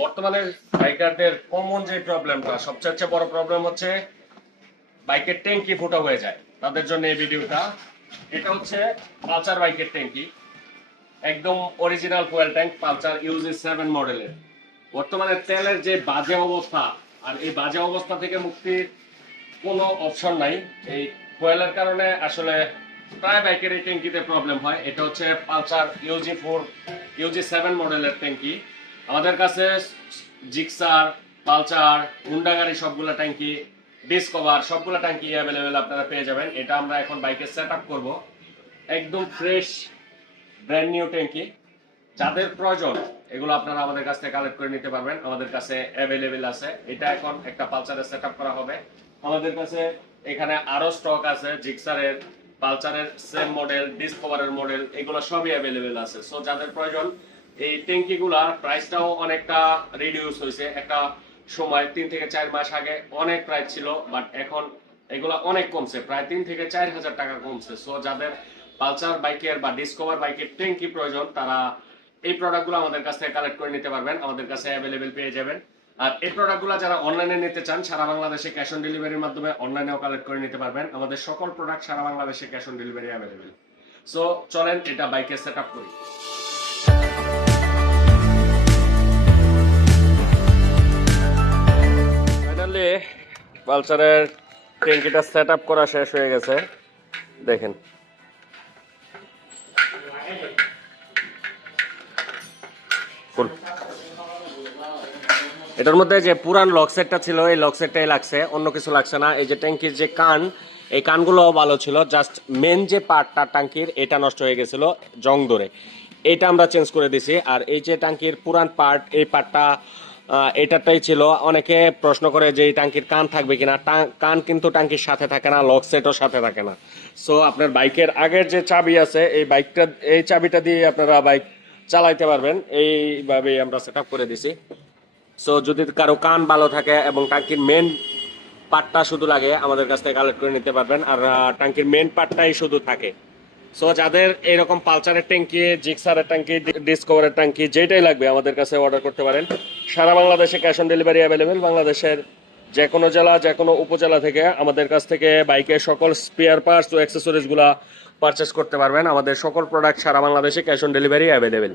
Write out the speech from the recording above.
বর্তমানে বাইকারদের কমন যে প্রবলেমটা, সবচেয়ে বড় প্রবলেম হচ্ছে বাইকের ট্যাঙ্কি ফুটো হয়ে যায়। তাদের জন্য এই ভিডিওটা। এটা হচ্ছে পালসার বাইকের ট্যাঙ্কি, একদম original fuel tank, Pulsar Yuji 7 মডেলের। বর্তমানে তেলের যে বাজে অবস্থা, আর এই বাজে অবস্থা থেকে মুক্তির কোনো অপশন নাই। এই ফুয়েলের কারণে আসলে প্রায় বাইকের এই ট্যাঙ্কিতে প্রবলেম হয়। এটা হচ্ছে পালসার ইউজি 7 মডেলের ট্যাঙ্কি। আমাদের কাছে জিক্সার, পালসার, হুন্ডা গাড়ি সবগুলো ট্যাঙ্কি, ডিসকভার সবগুলো ট্যাঙ্কি অ্যাভেলেবেল আপনারা পেয়ে যাবেন। এটা আমরা এখন বাইকে সেট আপ করবো, একদম ফ্রেশ ব্র্যান্ড নিউ ট্যাঙ্কি। যাদের প্রয়োজন এগুলো আপনারা আমাদের কাছ থেকে কালেক্ট করে নিতে পারবেন, আমাদের কাছে অ্যাভেলেবেল আছে। এটা এখন একটা পালসারে সেট আপ করা হবে। আমাদের কাছে এখানে আরো স্টক আছে, জিক্সারের, পালসারের সেম মডেল, ডিসকভারের মডেল, এগুলো সবই অ্যাভেলেবেল আছে। সো যাদের প্রয়োজন, এই ট্যাঙ্কিগুলার প্রাইসটাও অনেকটা রিডিউস হয়েছে। একটা সময় 3 থেকে 4 মাস আগে অনেক প্রাইস ছিল, বাট এখন এগুলা অনেক কমছে, প্রায় 3 থেকে 4 হাজার টাকা কমছে। সো যাদের পালসার বাইকের বা ডিসকভার বাইকের ট্যাঙ্কি প্রয়োজন, তারা এই প্রোডাক্টগুলো আমাদের কাছ থেকে কালেক্ট করে নিতে পারবেন, আমাদের কাছে অ্যাভেলেবেল পেয়ে যাবেন। আর এই প্রোডাক্টগুলো যারা অনলাইনে নিতে চান, সারা বাংলাদেশে ক্যাশ অন ডেলিভারির মাধ্যমে অনলাইনেও কালেক্ট করে নিতে পারবেন। আমাদের সকল প্রোডাক্ট সারা বাংলাদেশে cash on delivery available. So চলেন এটা বাইকে সেট আপ করি। ফাইনালি পালসারের ট্যাঙ্কিটা সেট আপ করা শেষ হয়ে গেছে, দেখেন। এটার মধ্যে যে পুরান লক সেটটা ছিল, এই লক সেটটাই লাগছে, অন্য কিছু লাগছে না। এই যে ট্যাঙ্কির যে কান, এই কানগুলোও ভালো ছিল, জাস্ট মেন যে পার্টটা ট্যাঙ্কির, এটা নষ্ট হয়ে গেছিল জং ধরে, এটা আমরা চেঞ্জ করে দিছি। আর এই যে ট্যাঙ্কির পুরান পার্ট, এই পার্টটা এটাটাই ছিল। অনেকে প্রশ্ন করে যে এই ট্যাঙ্কির কান থাকবে কিনা। কান কিন্তু ট্যাঙ্কির সাথে থাকে না, লক সেটও সাথে থাকে না। সো আপনার বাইকের আগের যে চাবি আছে, এই চাবিটা দিয়ে আপনারা বাইক চালাইতে পারবেন। এইভাবেই আমরা সেট আপ করে দিছি। সো যদি কারো কান ভালো থাকে এবং ট্যাঙ্কির মেন পার্টটা শুধু লাগে, আমাদের কাছ থেকে কালেক্ট করে নিতে পারবেন। আর ট্যাঙ্কির মেন পার্টটাই শুধু থাকে। সো যাদের এরকম পালসারের ট্যাঙ্কি, জিক্সারের ট্যাঙ্কি, ডিসকভারের ট্যাঙ্কি, যেটাই লাগবে আমাদের কাছে অর্ডার করতে পারেন। সারা বাংলাদেশে ক্যাশ অন ডেলিভারি অ্যাভেলেবেল। বাংলাদেশের যে কোনো জেলা, যে কোনো উপজেলা থেকে আমাদের কাছ থেকে বাইকের সকল স্পেয়ার পার্টস ও অ্যাক্সেসরিজগুলো পারচেস করতে পারবেন। আমাদের সকল প্রোডাক্ট সারা বাংলাদেশে ক্যাশ অন ডেলিভারি অ্যাভেলেবেল।